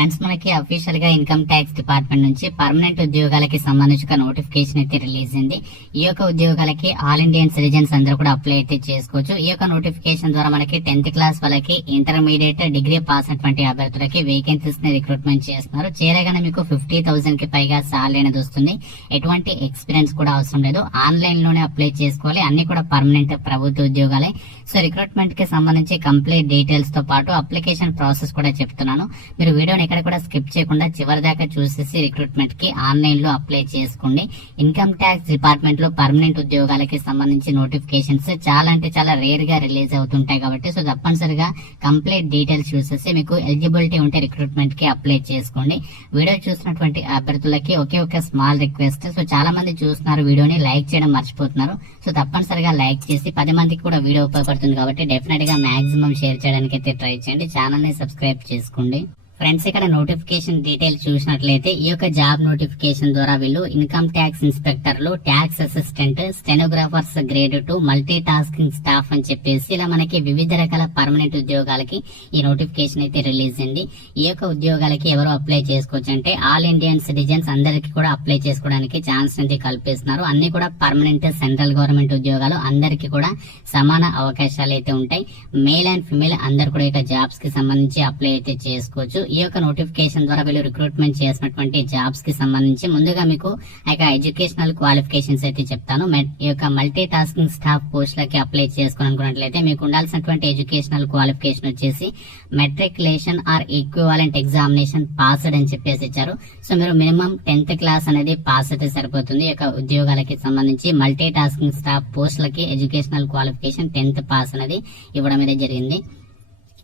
Friends, మనకి official గా income tax department నుంచి పర్మనెంట్ ఉద్యోగాలకి సంబంధించిన నోటిఫికేషన్ అయితే రిలీజ్ అయింది. ఈ యొక్క ఉద్యోగాలకి ఆల్ ఇండియన్ సిటిజన్స్ అందరూ కూడా అప్లై అయితే చేసుకోవచ్చు. ఈ యొక్క నోటిఫికేషన్ ద్వారా మనకి 10th క్లాస్ వాళ్ళకి, ఇంటర్మీడియట్, డిగ్రీ పాస్ అయినటువంటి అభ్యర్థులకి వేకెన్సీస్ ని రిక్రూట్మెంట్ చేస్తున్నారు. చేరగానే మీకు 50,000 కి పైగా సాలరీ అనేది వస్తుంది. ఎటువంటి ఎక్స్పీరియన్స్ కూడా అవసరం లేదు. ఆన్లైన్ లోనే అప్లై చేసుకోవాలి. అన్ని కూడా పర్మనెంట్ ప్రభుత్వ ఉద్యోగాలే. సో రిక్రూట్మెంట్ కి సంబంధించి కంప్లీట్ డీటెయిల్స్ తో పాటు అప్లికేషన్ ప్రాసెస్ కూడా చెప్తున్నాను. మీరు వీడియోని ఎక్కడ కూడా స్కిప్ చేయకుండా చివరి దాకా చూసేసి రిక్రూట్మెంట్ కి ఆన్లైన్ లో అప్లై చేసుకోండి. ఇన్కమ్ ట్యాక్స్ డిపార్ట్మెంట్ లో పర్మనెంట్ ఉద్యోగాలకి సంబంధించి నోటిఫికేషన్స్ చాలా అంటే చాలా రేర్ గా రిలీజ్ అవుతుంటాయి కాబట్టి సో తప్పనిసరిగా కంప్లీట్ డీటెయిల్స్ చూసేసి మీకు ఎలిజిబిలిటీ ఉంటే రిక్రూట్మెంట్ కి అప్లై చేసుకోండి. వీడియో చూసినటువంటి అభ్యర్థులకి ఒకే ఒక స్మాల్ రిక్వెస్ట్. సో చాలా మంది చూస్తున్నారు, వీడియోని లైక్ చేయడం మర్చిపోతున్నారు. సో తప్పనిసరిగా లైక్ చేసి 10 మందికి కూడా వీడియో ఉపయోగపడుతుంది కాబట్టి డెఫినెట్ గా మాక్సిమం షేర్ చేయడానికి అయితే ట్రై చేయండి. ఛానల్ ని సబ్స్క్రైబ్ చేసుకోండి. ఫ్రెండ్స్, ఇక్కడ నోటిఫికేషన్ డీటెయిల్స్ చూసినట్లయితే ఈ యొక్క జాబ్ నోటిఫికేషన్ ద్వారా వీళ్ళు ఇన్కమ్ ట్యాక్స్ ఇన్స్పెక్టర్లు, tax assistant, stenographers grade 2, multi tasking staff అని చెప్పేసి ఇలా మనకి వివిధ రకాల పర్మనెంట్ ఉద్యోగాలకి ఈ నోటిఫికేషన్ అయితే రిలీజ్ అయింది. ఈ యొక్క ఉద్యోగాలకి ఎవరు అప్లై చేసుకోవచ్చు అంటే ఆల్ ఇండియన్ సిటిజన్స్ అందరికీ కూడా అప్లై చేసుకోవడానికి ఛాన్స్ అయితే కల్పిస్తున్నారు. అన్ని కూడా పర్మనెంట్ సెంట్రల్ గవర్నమెంట్ ఉద్యోగాలు, అందరికీ కూడా సమాన అవకాశాలు అయితే ఉంటాయి. మేల్ అండ్ ఫిమేల్ అందరు కూడా ఇక జాబ్స్ కి సంబంధించి అప్లై అయితే చేసుకోవచ్చు. ఈ యొక్క నోటిఫికేషన్ ద్వారా వీళ్ళు రిక్రూట్మెంట్ చేసినటువంటి జాబ్స్ కి సంబంధించి ముందుగా మీకు ఎడ్యుకేషనల్ క్వాలిఫికేషన్స్ అయితే చెప్తాను. ఈ యొక్క మల్టీ టాస్కింగ్ స్టాఫ్ పోస్టులకి అప్లై చేసుకోవాలనుకున్నట్లయితే మీకు ఉండాల్సినటువంటి ఎడ్యుకేషనల్ క్వాలిఫికేషన్ వచ్చేసి matriculation or equivalent examination passed అని చెప్పేసి ఇచ్చారు. సో మీరు మినిమం 10th క్లాస్ అనేది పాస్ అయితే సరిపోతుంది. ఈ యొక్క ఉద్యోగాలకి సంబంధించి మల్టీ టాస్కింగ్ స్టాఫ్ పోస్టులకి ఎడ్యుకేషనల్ క్వాలిఫికేషన్ 10th పాస్ అనేది ఇవ్వడం అనేది జరిగింది.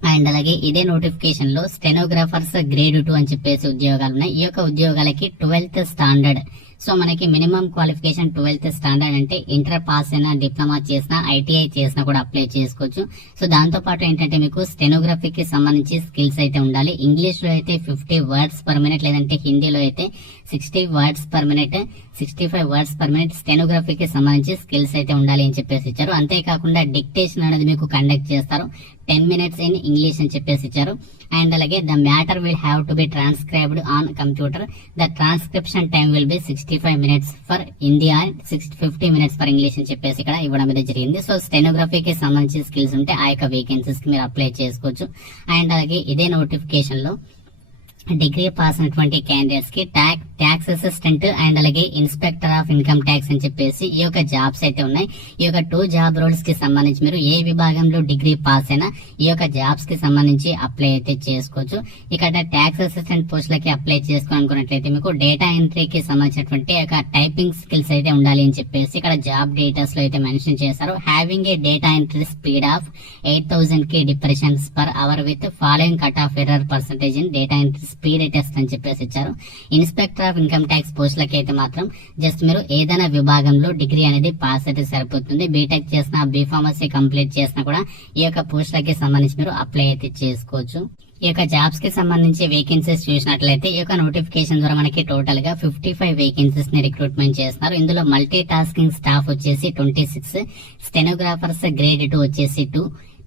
అండ్ అలాగే ఇదే నోటిఫికేషన్ లో స్టెనోగ్రాఫర్స్ గ్రేడ్ 2 అని చెప్పేసి ఉద్యోగాలు ఉన్నాయి. ఈ యొక్క ఉద్యోగాలకి 12th స్టాండర్డ్. సో మనకి మినిమం క్వాలిఫికేషన్ 12th స్టాండర్డ్ అంటే ఇంటర్ పాస్ అయినా, డిప్లొమా చేసినా, ఐటీఐ చేసినా కూడా అప్లై చేసుకోవచ్చు. సో దాంతో పాటు ఏంటంటే మీకు స్టెనోగ్రఫీకి సంబంధించి స్కిల్స్ అయితే ఉండాలి. ఇంగ్లీష్ లో అయితే 50 వర్డ్స్ పర్ మినిట్, లేదంటే హిందీలో అయితే 60 words per minute, 65 words per minute స్టెనోగ్రఫీకి సంబంధించి స్కిల్స్ అయితే ఉండాలి అని చెప్పేసి ఇచ్చారు. అంతేకాకుండా డిక్టేషన్ అనేది మీకు కండక్ట్ చేస్తారు. 10 minutes ఇన్ ఇంగ్లీష్ అని చెప్పేసి ఇచ్చారు. అండ్ అలాగే the matter will have to be transcribed on computer. The transcription time will be 65 minutes for Hindi and 50 minutes for English అని చెప్పేసి ఇక్కడ ఇవ్వడం అనేది జరిగింది. సో స్టెనోగ్రఫీకి సంబంధించి స్కిల్స్ ఉంటే ఆ యొక్క వేకెన్సీస్ కి మీరు అప్లై చేసుకోవచ్చు. అండ్ అలాగే ఇదే నోటిఫికేషన్ లో డిగ్రీ పాస్ అయినటువంటి క్యాండిడేట్స్ కి ట్యాక్స్ అసిస్టెంట్ అండ్ అలాగే ఇన్స్పెక్టర్ ఆఫ్ ఇన్కమ్ ట్యాక్స్ అని చెప్పేసి ఈ యొక్క జాబ్స్ అయితే ఉన్నాయి. ఈ యొక్క 2 జాబ్ రోల్స్ కి సంబంధించి మీరు ఏ విభాగంలో డిగ్రీ పాస్ అయినా ఈ యొక్క జాబ్స్ కి సంబంధించి అప్లై అయితే చేసుకోవచ్చు. ఇక్కడ ట్యాక్స్ అసిస్టెంట్ పోస్టులకి అప్లై చేసుకోవాలనుకున్నట్లయితే మీకు డేటా ఎంట్రీకి సంబంధించినటువంటి టైపింగ్ స్కిల్స్ అయితే ఉండాలి అని చెప్పేసి ఇక్కడ జాబ్ డీటెయిల్స్ లో అయితే మెన్షన్ చేశారు. Having a data entry speed of 8,000 key depressions per hour with following cut off error percentage in data entry speed test అని చెప్పేసి ఇచ్చారు. ఇన్స్పెక్టర్ ఆఫ్ ఇన్కమ్ ట్యాక్స్ పోస్టులకి అయితే మాత్రం జస్ట్ మీరు ఏదైనా విభాగంలో డిగ్రీ అనేది పాస్ అయితే సరిపోతుంది. బీటెక్ చేసినా, బీఫార్మసీ కంప్లీట్ చేసినా కూడా ఈ యొక్క పోస్టులకి సంబంధించి మీరు అప్లై అయితే చేసుకోవచ్చు. ఈ యొక్క జాబ్స్ కి సంబంధించి వేకెన్సీస్ చూసినట్లయితే ఈ యొక్క నోటిఫికేషన్ ద్వారా మనకి టోటల్ గా 55 వేకెన్సీస్ ని రిక్రూట్మెంట్ చేస్తున్నారు. ఇందులో మల్టీ టాస్కింగ్ స్టాఫ్ వచ్చేసి 26, స్టెనోగ్రాఫర్స్ గ్రేడ్ 2 వచ్చేసి 2,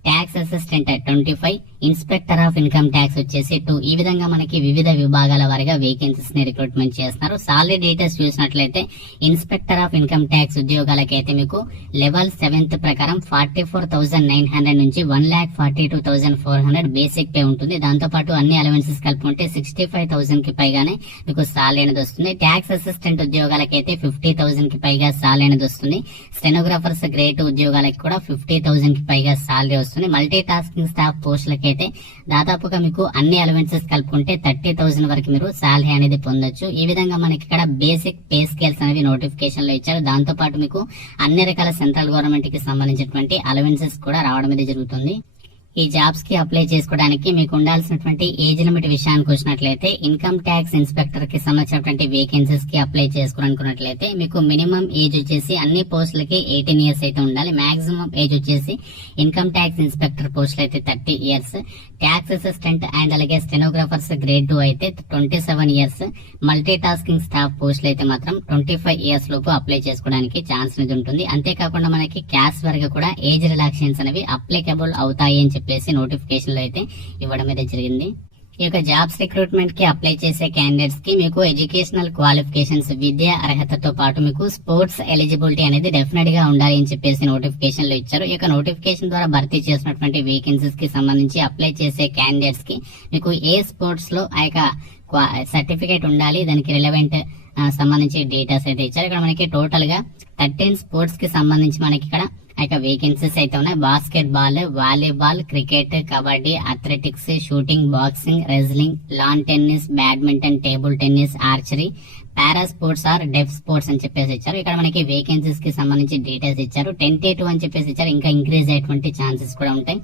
tax assistant 25, inspector of income tax వచ్చేసి 2. ఈ విధంగా మనకి వివిధ విభాగాల వారిగా వేకెన్సీస్ ని రిక్రూట్మెంట్ చేస్తున్నారు. సాలరీ డీటెయిల్స్ చూసినట్లయితే ఇన్స్పెక్టర్ ఆఫ్ ఇన్కమ్ ట్యాక్స్ ఉద్యోగాలకైతే మీకు లెవెల్ 7th ప్రకారం 44,900 నుంచి 1,42,400 బేసిక్ పే ఉంటుంది. దాంతో పాటు అన్ని అలవెన్సెస్ కలుపుకుంటే 65,000 కి పైగానే మీకు సాలరీ అనేది వస్తుంది. ట్యాక్స్ అసిస్టెంట్ ఉద్యోగాలకైతే 50,000 కి పైగా సాలరీ అనేది వస్తుంది. స్టెనోగ్రాఫర్స్ గ్రేడ్ 2 ఉద్యోగాలకి కూడా 50,000 కి పైగా సాలరీ వస్తుంది. మల్టీ టాస్కింగ్ స్టాఫ్ పోస్టులకి అయితే దాదాపుగా మీకు అన్ని అలవెన్సెస్ కలుపుకుంటే 30,000 వరకు మీరు సాలరీ అనేది పొందొచ్చు. ఈ విధంగా మనకి ఇక్కడ బేసిక్ పే స్కేల్స్ అనేవి నోటిఫికేషన్ లో ఇచ్చారు. దాంతో పాటు మీకు అన్ని రకాల సెంట్రల్ గవర్నమెంట్ కి సంబంధించినటువంటి అలవెన్సెస్ కూడా రావడం అనేది జరుగుతుంది. ఈ జాబ్స్ కి అప్లై చేసుకోవడానికి మీకు ఉండాల్సినటువంటి ఏజ్ లిమిట్ విషయానికి వచ్చినట్లయితే ఇన్కమ్ ట్యాక్స్ ఇన్స్పెక్టర్ కి సంబంధించినటువంటి వేకెన్సీస్ కి అప్లై చేసుకోవాలనుకున్నట్లయితే మీకు మినిమం ఏజ్ వచ్చేసి అన్ని పోస్టులకి 18 years అయితే ఉండాలి. మాక్సిమం ఏజ్ వచ్చేసి ఇన్కమ్ ట్యాక్స్ ఇన్స్పెక్టర్ పోస్టులు అయితే 30 years, ట్యాక్స్ అసిస్టెంట్ అండ్ అలాగే స్టెనోగ్రాఫర్స్ గ్రేడ్ 2 అయితే 27 years, మల్టీ టాస్కింగ్ స్టాఫ్ పోస్టులు అయితే మాత్రం 25 years లోపు అప్లై చేసుకోవడానికి ఛాన్స్ అనేది ఉంటుంది. అంతేకాకుండా మనకి క్యాస్ట్ వరకు కూడా ఏజ్ రిలాక్సేషన్స్ అనేవి అప్లికబుల్ అవుతాయి అని చెప్పేసి నోటిఫికేషన్ లో అయితే ఇవ్వడం అయితే జరిగింది. ఈ యొక్క జాబ్స్ రిక్రూట్మెంట్ కి అప్లై చేసే క్యాండిడేట్స్ కి మీకు ఎడ్యుకేషనల్ క్వాలిఫికేషన్స్ విద్యా అర్హతతో పాటు మీకు స్పోర్ట్స్ ఎలిజిబిలిటీ అనేది డెఫినెట్ గా ఉండాలి అని చెప్పేసి నోటిఫికేషన్ లో ఇచ్చారు. ఈ యొక్క నోటిఫికేషన్ ద్వారా భర్తీ చేసినటువంటి వేకెన్సీస్ కి సంబంధించి అప్లై చేసే క్యాండిడేట్స్ కి మీకు ఏ స్పోర్ట్స్ లో ఆ యొక్క సర్టిఫికేట్ ఉండాలి, దానికి రిలవెంట్ సంబంధించి డేటాస్ అయితే ఇచ్చారు. ఇక్కడ మనకి టోటల్ గా 13 స్పోర్ట్స్ కి సంబంధించి మనకి ఇక్కడ వేకెన్సీస్ అయితే ఉన్నాయి. Basketball, volleyball, cricket, kabaddi, athletics, shooting, boxing, wrestling, lawn tennis, badminton, table tennis, archery, para sports or deaf sports అని చెప్పేసి ఇచ్చారు. ఇక్కడ మనకి వేకెన్సీస్ కి సంబంధించి డీటెయిల్స్ ఇచ్చారు. 10K2 అని చెప్పేసి ఇచ్చారు. ఇంకా ఇంక్రీజ్ అయ్యేటువంటి ఛాన్సెస్ కూడా ఉంటాయి.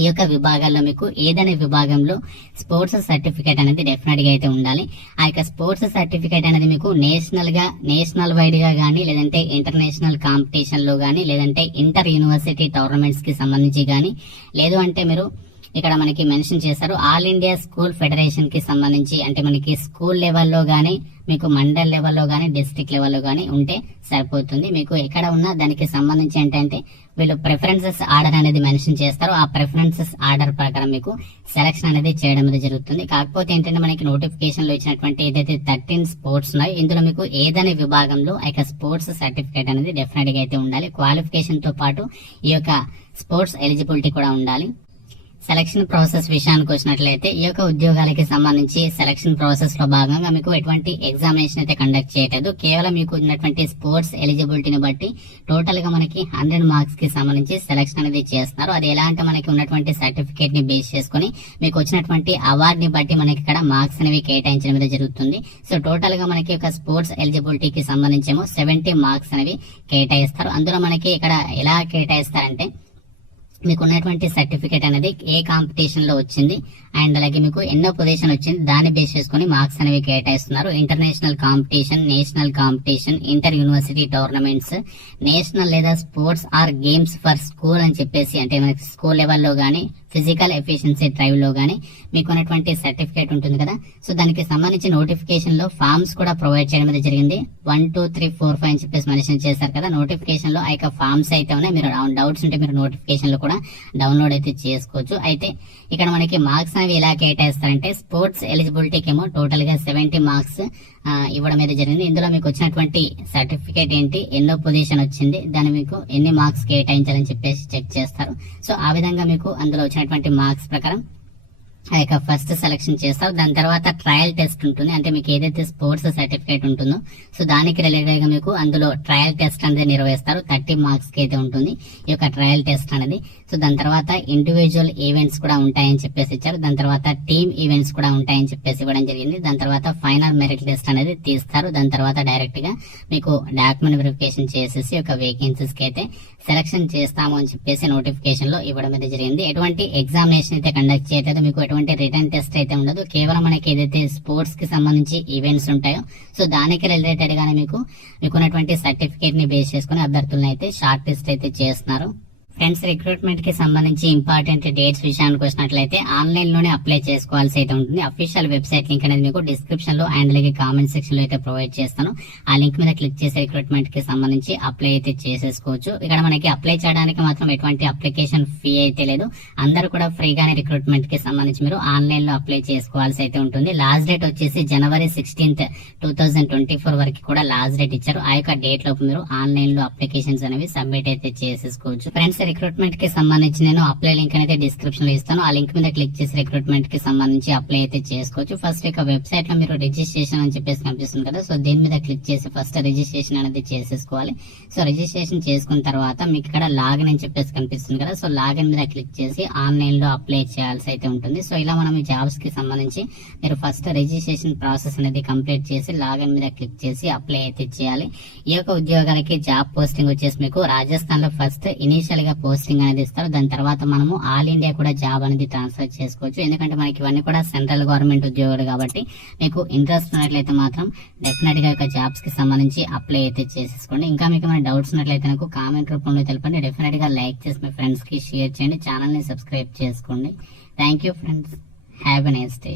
ఈ యొక్క విభాగాల్లో మీకు ఏదైనా విభాగంలో స్పోర్ట్స్ సర్టిఫికేట్ అనేది డెఫినెట్ గా అయితే ఉండాలి. ఆ యొక్క స్పోర్ట్స్ సర్టిఫికేట్ అనేది మీకు నేషనల్ వైడ్ గా గానీ, లేదంటే ఇంటర్నేషనల్ కాంపిటీషన్ లో గానీ, లేదంటే ఇంటర్ యూనివర్సిటీ టోర్నమెంట్స్ కి సంబంధించి గానీ, లేదు అంటే మీరు ఇక్కడ మనకి మెన్షన్ చేశారు ఆల్ ఇండియా స్కూల్ ఫెడరేషన్ కి సంబంధించి, అంటే మనకి స్కూల్ లెవెల్లో గానీ, మీకు మండల్ లెవెల్లో గానీ, డిస్ట్రిక్ట్ లెవెల్లో గానీ ఉంటే సరిపోతుంది. మీకు ఎక్కడ ఉన్నా దానికి సంబంధించి ఏంటంటే వీళ్ళు ప్రిఫరెన్సెస్ ఆర్డర్ అనేది మెన్షన్ చేస్తారు. ఆ ప్రిఫరెన్సెస్ ఆర్డర్ ప్రకారం మీకు సెలక్షన్ అనేది చేయడం అనేది జరుగుతుంది. కాకపోతే ఏంటంటే మనకి నోటిఫికేషన్ లో ఇచ్చినటువంటి ఏదైతే 13 స్పోర్ట్స్ ఉన్నాయో ఇందులో మీకు ఏదైనా విభాగంలో ఆ యొక్క స్పోర్ట్స్ సర్టిఫికేట్ అనేది డెఫినెట్ గా అయితే ఉండాలి. క్వాలిఫికేషన్ తో పాటు ఈ యొక్క స్పోర్ట్స్ ఎలిజిబిలిటీ కూడా ఉండాలి. సెలక్షన్ ప్రాసెస్ విషయానికి వచ్చినట్లయితే ఈ యొక్క ఉద్యోగాలకి సంబంధించి సెలక్షన్ ప్రాసెస్ లో భాగంగా మీకు ఎటువంటి ఎగ్జామినేషన్ అయితే కండక్ట్ చేయలేదు. కేవలం మీకు ఉన్నటువంటి స్పోర్ట్స్ ఎలిజిబిలిటీని బట్టి టోటల్ గా మనకి 100 మార్క్స్ కి సంబంధించి సెలక్షన్ అనేది చేస్తున్నారు. అది ఎలా అంటే మనకి ఉన్నటువంటి సర్టిఫికేట్ ని బేస్ చేసుకుని మీకు వచ్చినటువంటి అవార్డ్ ని బట్టి మనకి ఇక్కడ మార్క్స్ అనేవి కేటాయించడం అనేది జరుగుతుంది. సో టోటల్ గా మనకి ఒక స్పోర్ట్స్ ఎలిజిబిలిటీకి సంబంధించేమో 70 మార్క్స్ అనేవి కేటాయిస్తారు. అందులో మనకి ఇక్కడ ఎలా కేటాయిస్తారంటే మీకు ఉన్నటువంటి సర్టిఫికేట్ అనేది ఏ కాంపిటీషన్ లో వచ్చింది అండ్ అలాగే మీకు ఎన్నో పొజిషన్ వచ్చింది దాన్ని బేస్ చేసుకుని మార్క్స్ అనేవి కేటాయిస్తున్నారు. International competition, national competition, inter university tournaments, national లేదా sports or games for school అని చెప్పేసి, అంటే మనకి స్కూల్ లెవెల్లో గానీ, ఫిజికల్ ఎఫిషియన్సీ డ్రైవ్ లో గానీ మీకు ఉన్నటువంటి సర్టిఫికేట్ ఉంటుంది కదా. సో దానికి సంబంధించి నోటిఫికేషన్ లో ఫార్మ్స్ కూడా ప్రొవైడ్ చేయడం అనేది జరిగింది. 1, 2, 3, 4, 5 అని చెప్పేసి మెన్షన్ చేశారు కదా. నోటిఫికేషన్ లో ఆ యొక్క ఫార్మ్స్ అయితే ఉన్నాయి. మీరు డౌట్స్ ఉంటే మీరు నోటిఫికేషన్ లో కూడా డౌన్లోడ్ అయితే చేసుకోవచ్చు. అయితే ఇక్కడ మనకి మార్క్స్ అనేవి ఎలా కేటాయిస్తారంటే స్పోర్ట్స్ ఎలిజిబిలిటీకి ఏమో టోటల్ గా 70 మార్క్స్ ఇవ్వడం అయితే జరిగింది. ఇందులో మీకు వచ్చినటువంటి సర్టిఫికేట్ ఏంటి, ఎన్నో పొజిషన్ వచ్చింది, దాన్ని మీకు ఎన్ని మార్క్స్ కేటాయించాలని చెప్పేసి చెక్ చేస్తారు. సో ఆ విధంగా మీకు అందులో వచ్చినటువంటి మార్క్స్ ప్రకారం ఆ యొక్క ఫస్ట్ సెలక్షన్ చేస్తారు. దాని తర్వాత ట్రయల్ టెస్ట్ ఉంటుంది. అంటే మీకు ఏదైతే స్పోర్ట్స్ సర్టిఫికేట్ ఉంటుందో సో దానికి రిలేటెడ్ గా మీకు అందులో ట్రయల్ టెస్ట్ అనేది నిర్వహిస్తారు. 30 మార్క్స్ కి అయితే ఉంటుంది ఈ యొక్క ట్రయల్ టెస్ట్ అనేది. సో దాని తర్వాత ఇండివిజువల్ ఈవెంట్స్ కూడా ఉంటాయని చెప్పేసి ఇచ్చారు. దాని తర్వాత టీమ్ ఈవెంట్స్ కూడా ఉంటాయని చెప్పేసి ఇవ్వడం జరిగింది. దాని తర్వాత ఫైనల్ మెరిట్ లిస్ట్ అనేది తీస్తారు. దాని తర్వాత డైరెక్ట్ గా మీకు డాక్యుమెంట్ వెరిఫికేషన్ చేసేసి ఒక వేకెన్సీస్ కి అయితే సెలక్షన్ చేస్తాము అని చెప్పేసి నోటిఫికేషన్ లో ఇవ్వడం అయితే జరిగింది. ఎటువంటి ఎగ్జామినేషన్ అయితే కండక్ట్ చేయలేదు. మీకు ఎటువంటి రిటర్న్ టెస్ట్ అయితే ఉండదు. కేవలం మనకి ఏదైతే స్పోర్ట్స్ కి సంబంధించి ఈవెంట్స్ ఉంటాయో సో దానికి రిలేటెడ్ గానే మీకు ఉన్నటువంటి సర్టిఫికేట్ ని బేస్ చేసుకుని అభ్యర్థులను అయితే షార్ట్ లిస్ట్ అయితే చేస్తున్నారు. ఫ్రెండ్స్, రిక్రూట్మెంట్ కి సంబంధించి ఇంపార్టెంట్ డేట్స్ విషయానికి వచ్చినట్లయితే ఆన్లైన్ లోనే అప్లై చేసుకోవాల్సి అయితే ఉంటుంది. అఫీషియల్ వెబ్సైట్ లింక్ అనేది మీకు డిస్క్రిప్షన్ లో అండ్ అలాగే కామెంట్ సెక్షన్ లో అయితే ప్రొవైడ్ చేస్తాను. ఆ లింక్ మీద క్లిక్ చేసి రిక్రూట్మెంట్ కి సంబంధించి అప్లై అయితే చేసేసుకోవచ్చు. ఇక్కడ మనకి అప్లై చేయడానికి మాత్రం ఎటువంటి అప్లికేషన్ ఫీ అయితే లేదు. అందరూ కూడా ఫ్రీగానే రిక్రూట్మెంట్ కి సంబంధించి మీరు ఆన్లైన్ లో అప్లై చేసుకోవాల్సి అయితే ఉంటుంది. లాస్ట్ డేట్ వచ్చేసి January 16th, 2024 వరకు కూడా లాస్ట్ డేట్ ఇచ్చారు. ఆ యొక్క డేట్ లోపు మీరు ఆన్లైన్ లో అప్లికేషన్స్ అనేవి సబ్మిట్ అయితే చేసేసుకోవచ్చు. ఫ్రెండ్స్, రిక్రూట్మెంట్ కి సంబంధించి నేను అప్లై లింక్ అయితే డిస్క్రిప్షన్ లో ఇస్తాను. ఆ లింక్ మీద క్లిక్ చేసి రిక్రూట్మెంట్ కి సంబంధించి అప్లై అయితే చేసుకోవచ్చు. ఫస్ట్ ఇక వెబ్సైట్ లో మీరు రిజిస్ట్రేషన్ అని చెప్పేసి కనిపిస్తుంది కదా. సో దీని మీద క్లిక్ చేసి ఫస్ట్ రిజిస్ట్రేషన్ అనేది చేసేసుకోవాలి. సో రిజిస్ట్రేషన్ చేసుకున్న తర్వాత మీకు ఇక్కడ లాగిన్ అని చెప్పేసి కనిపిస్తుంది కదా. సో లాగిన్ మీద క్లిక్ చేసి ఆన్లైన్ లో అప్లై చేయాల్సి అయితే ఉంటుంది. సో ఇలా మనం ఈ జాబ్స్ కి సంబంధించి మీరు ఫస్ట్ రిజిస్ట్రేషన్ ప్రాసెస్ అనేది కంప్లీట్ చేసి లాగిన్ మీద క్లిక్ చేసి అప్లై అయితే చేయాలి. ఈ యొక్క ఉద్యోగాలకి జాబ్ పోస్టింగ్ వచ్చేసి మీకు రాజస్థాన్ లో ఫస్ట్ ఇనీషియల్ గా పోస్టింగ్ అనేది ఇస్తారు. దాని తర్వాత మనము ఆల్ ఇండియా కూడా జాబ్ అనేది ట్రాన్స్ఫర్ చేసుకోవచ్చు. ఎందుకంటే మనకి ఇవన్నీ కూడా సెంట్రల్ గవర్నమెంట్ ఉద్యోగాలు కాబట్టి మీకు ఇంట్రెస్ట్ ఉన్నట్లయితే మాత్రం డెఫినెట్ గా ఒక జాబ్స్ కి సంబంధించి అప్లై అయితే చేసేసుకోండి. ఇంకా మీకు ఏమైనా డౌట్స్ ఉన్నట్లయితే నాకు కామెంట్ రూపంలో తెలపండి. డెఫినెట్ గా లైక్ చేసి మీ ఫ్రెండ్స్ కి షేర్ చేయండి. ఛానల్ ని సబ్స్క్రైబ్ చేసుకోండి. Thank you friends. Have a nice day.